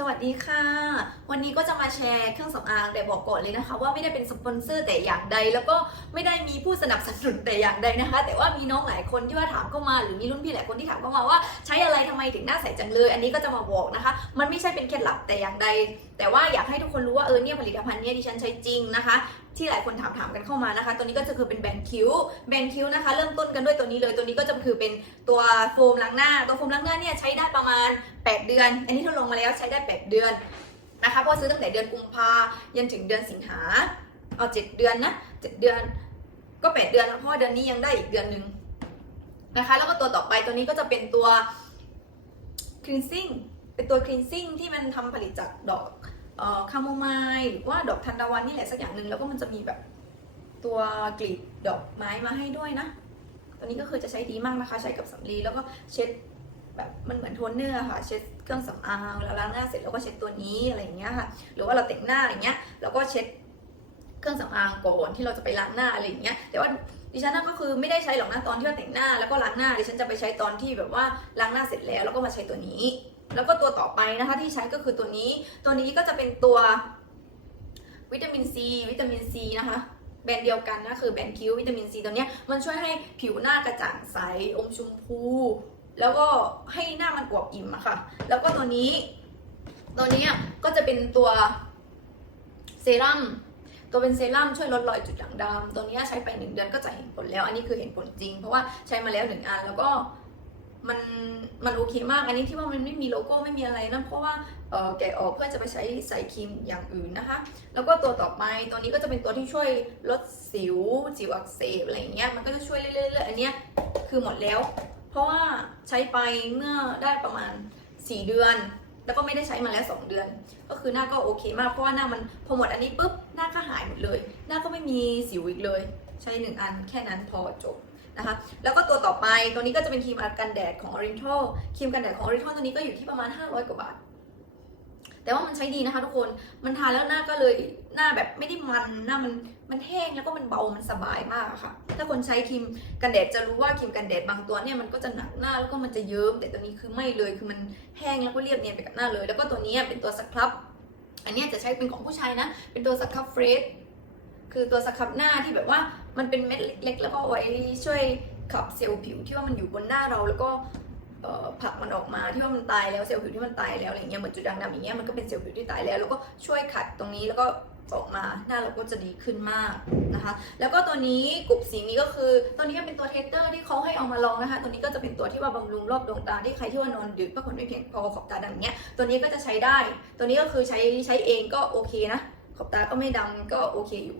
สวัสดีค่ะ วันนี้ก็จะมาแชร์เครื่องสำอางแต่บอกก่อนเลยนะคะ ว่าไม่ได้เป็นสปอนเซอร์แต่อย่างใด แล้วก็ไม่ได้มีผู้สนับสนุนแต่อย่างใดนะคะ แต่ว่ามีน้องหลายคนที่ว่าถามเข้ามา หรือมีรุ่นพี่หลายคนที่ถามเข้ามาว่าใช้อะไรทำไมถึงหน้าใสจังเลย อันนี้ก็จะมาบอกนะคะ มันไม่ใช่เป็นเคล็ดลับแต่อย่างใด แต่ว่าอยากให้ทุกคนรู้ว่าเออเนี่ยผลิตภัณฑ์เนี้ยดิฉันใช้จริงนะคะ ที่หลายคนถามถามกันเข้ามานะคะ ตัวนี้ก็จะคือเป็นแบนคิ้วแบนคิ้วนะคะ เริ่มต้นกันด้วยตัวนี้เลย ตัวนี้ก็จะคือเป็นตัวโฟมล้างหน้า ตัวโฟมล้างหน้าเนี่ยใช้ได้ประมาณ 8 เดือน อันนี้ทดลองมาแล้วใช้ได้ 8 เดือนนะคะเพราะซื้อตั้งแต่เดือนกุมภายันถึงเดือนสิงหาเอาเจ็ดเดือนนะเจ็ดเดือนก็8เดือนนะเพราะว่าเดือนนี้ยังได้อีกเดือนหนึ่งนะคะ แล้วก็ตัวต่อไปตัวนี้ก็จะเป็นตัว cleansing เป็นตัว cleansing ที่มันทำผลิตจากดอก คาโมไมล์หรือว่าดอกทันตะวันนี่แหละสักอย่างหนึ่งแล้วก็มันจะมีแบบตัวกลีบดอกไม้มาให้ด้วยนะ ตัวนี้ก็คือจะใช้ดีมากนะคะ ใช้กับสำลีแล้วก็เช็ดแบบมันเหมือนโทนเนอร์ค่ะ เช็ดเครื่องสำอางแล้วล้างหน้าเสร็จแล้วก็เช็ดตัวนี้อะไรอย่างเงี้ยค่ะ หรือว่าเราแต่งหน้าอะไรเงี้ยแล้วก็เช็ดเครื่องสำอางก่อนที่เราจะไปล้างหน้าอะไรอย่างเงี้ย แต่ว่าดิฉันน่ะก็คือไม่ได้ใช้หรอกนะตอนที่เราแต่งหน้าแล้วก็ล้างหน้าดิฉันจะไปใช้ตอนที่แบบว่าล้างหน้าเสร็จแล้วแล้วก็มาใช้ตัวนี้ แล้วก็ตัวต่อไปนะคะที่ใช้ก็คือตัวนี้ ตัวนี้ก็จะเป็นตัววิตามินซีวิตามินซีนะคะแบรนด์เดียวกันนะคือแบรนด์คิววิตามินซีตัวนี้มันช่วยให้ผิวหน้ากระจ่างใสอมชมพู แล้วก็ให้หน้ามันอวบอิ่มอะค่ะ แล้วก็ตัวนี้ตัวนี้ก็จะเป็นตัวเซรั่มตัวเป็นเซรั่มช่วยลดรอยจุดด่างดำตัวนี้ใช้ไปหนึ่งเดือนก็จะเห็นผลแล้ว อันนี้คือเห็นผลจริง เพราะว่าใช้มาแล้วหนึ่งอันแล้วก็ มันมันโอเคมาก อันนี้ที่ว่ามันไม่มีโลโก้ไม่มีอะไรนะเพราะว่าเออแกะออกเพื่อจะไปใช้ใส่ครีมอย่างอื่นนะคะ แล้วก็ตัวต่อไปตัวนี้ก็จะเป็นตัวที่ช่วยลดสิวสิวอักเสบอะไรอย่างเงี้ยมันก็จะช่วยเรื่อยๆอันเนี้ยคือหมดแล้ว เพราะว่าใช้ไปเมื่อได้ประมาณ 4 เดือน แล้วก็ไม่ได้ใช้มาแล้ว 2 เดือน ก็คือหน้าก็โอเคมากเพราะว่าหน้ามันพอหมดอันนี้ปุ๊บหน้าก็หายหมดเลย หน้าก็ไม่มีสิวอีกเลย ใช้หนึ่งอันแค่นั้นพอจบ นะคะ แล้วก็ตัวต่อไปตัวนี้ก็จะเป็นครีมกันแดดของ Oriental ครีมกันแดดของ Oriental ตัวนี้ก็อยู่ที่ประมาณ 500 กว่าบาท แต่ว่ามันใช้ดีนะคะทุกคน มันทาแล้วหน้าก็เลยหน้าแบบไม่ได้มันหน้ามันมันแห้งแล้วก็มันเบา มันสบายมากค่ะ ถ้าคนใช้ครีมกันแดดจะรู้ว่าครีมกันแดดบางตัวเนี่ยมันก็จะหนักหน้าแล้วก็มันจะเยิ้ม แต่ตัวนี้คือไม่เลย คือมันแห้งแล้วก็เรียบเนียนไปกับหน้าเลย แล้วก็ตัวนี้เป็นตัวสครับอันนี้จะใช้เป็นของผู้ชายนะ เป็นตัวสครับเฟรชคือตัวสครับหน้าที่แบบว่า มันเป็นเม็ดเล็กๆ แล้วก็ไว้ช่วยขับเซลล์ผิวที่ว่ามันอยู่บนหน้าเราแล้วก็ผลักมันออกมาที่ว่ามันตายแล้วเซลล์ผิวที่มันตายแล้วอะไรเงี้ยเหมือนจุดด่างดำอย่างเงี้ยมันก็เป็นเซลล์ผิวที่ตายแล้วแล้วก็ช่วยขัดตรงนี้แล้วก็ออกมาหน้าเราก็จะดีขึ้นมากนะคะ แล้วก็ตัวนี้กลุ่มสีนี้ก็คือตัวนี้เป็นตัวเทสเตอร์ที่เขาให้เอามาลองนะคะ ตัวนี้ก็จะเป็นตัวที่ว่าบำรุงรอบดวงตาที่ใครที่ว่านอนดึกพักผ่อนไม่เพียงพอขอบตาดำอย่างเงี้ย ตัวนี้ก็จะใช้ได้ ตัวนี้ก็คือใช้ใช้เองก็โอเคนะ ขอบตาก็ไม่ดำก็โอเคอยู่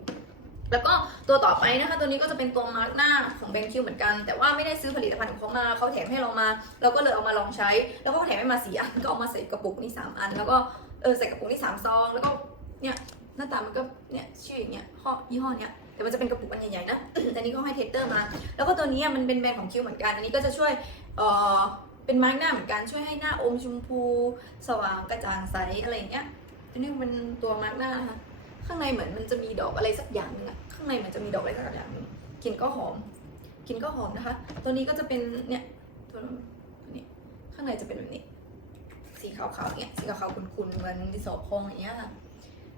แล้วก็ตัวต่อไปนะคะ ตัวนี้ก็จะเป็นตัวมาร์กหน้าของแบงคิวเหมือนกัน แต่ว่าไม่ได้ซื้อผลิตภัณฑ์ของเขามาเขาแถมให้เรามา เราก็เลยเอามาลองใช้ แล้วก็แถมให้มาสี่อันก็เอามาใส่กระปุกนี่สามอัน แล้วก็เออใส่กระปุกนี่สามซอง แล้วก็เนี่ยหน้าตามันก็เนี่ยชื่ออย่างเงี้ยข้อยี่ห้อเนี้ยแต่มันจะเป็นกระปุกอันใหญ่ๆนะแต่นี้ก็ให้เทสเตอร์มา แล้วก็ตัวนี้มันเป็นแบรนด์ของคิวเหมือนกัน อันนี้ก็จะช่วยเออเป็นมาร์กหน้าเหมือนกันช่วยให้หน้าอมชมพู สว่างกระจ่างใสอะไรอย่างเงี้ยอันนี้เป็นตัวมาร์กหน้านะคะ ข้างในเหมือนมันจะมีดอกอะไรสักอย่างนึงอะข้างในมันจะมีดอกอะไรสักอย่างนึงกลิ่นก็หอมกลิ่นก็หอมนะคะ ตัวนี้ก็จะเป็นเนี่ยตัวนี้ข้างในจะเป็นแบบนี้ สีขาวๆเนี่ยสีขาวๆขุ่นๆเหมือนดิสอพองอย่างเงี้ยค่ะ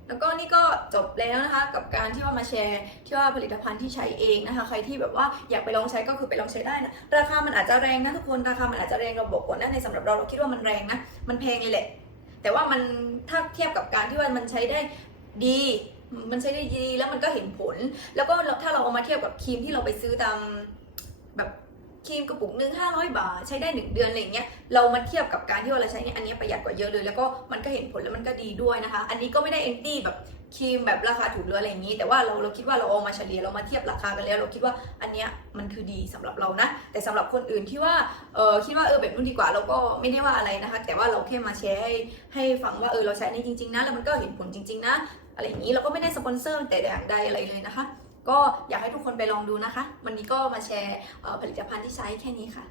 แล้วก็นี่ก็จบแล้วนะคะกับการที่ว่ามาแชร์ที่ว่าผลิตภัณฑ์ที่ใช้เองนะคะใครที่แบบว่าอยากไปลองใช้ก็คือไปลองใช้ได้นะราคามันอาจจะแรงนะทุกคนราคามันอาจจะแรงเราบอกก่อนนะในสำหรับเราเราคิดว่ามันแรงนะมันแพงเลยแหละแต่ว่ามันถ้าเทียบกับการที่ว่ามันใช้ได้ ดีมันใช้ได้ดีแล้วมันก็เห็นผล แล้วก็ถ้าเราเอามาเทียบกับครีมที่เราไปซื้อตามแบบครีมกระปุกหนึ่งห้าร้อยบาทใช้ได้หนึ่งเดือนอะไรอย่างเงี้ยเรามาเทียบกับการที่ว่าเราใช้เนี่ยอันนี้ประหยัดกว่าเยอะเลย แล้วก็มันก็เห็นผลแล้วมันก็ดีด้วยนะคะ อันนี้ก็ไม่ได้เอนตี้แบบ ครีมแบบราคาถูกหรืออะไรอย่างนี้ แต่ว่าเราเราคิดว่าเราเอามาเฉลี่ยเรามาเทียบราคากันแล้ว เราคิดว่าอันเนี้ยมันคือดีสำหรับเรานะ แต่สำหรับคนอื่นที่ว่าเออคิดว่าเออแบบนู้นดีกว่าเราก็ไม่ได้ว่าอะไรนะคะ แต่ว่าเราแค่มาแชร์ให้ให้ฟังว่าเออเราใช้นี้จริง ๆ นะ แล้วมันก็เห็นผลจริง ๆ นะ อะไรอย่างนี้เราก็ไม่ได้สปอนเซอร์แต่อย่างใดอะไรเลยนะคะ ก็อยากให้ทุกคนไปลองดูนะคะ วันนี้ก็มาแชร์ผลิตภัณฑ์ที่ใช้แค่นี้ค่ะ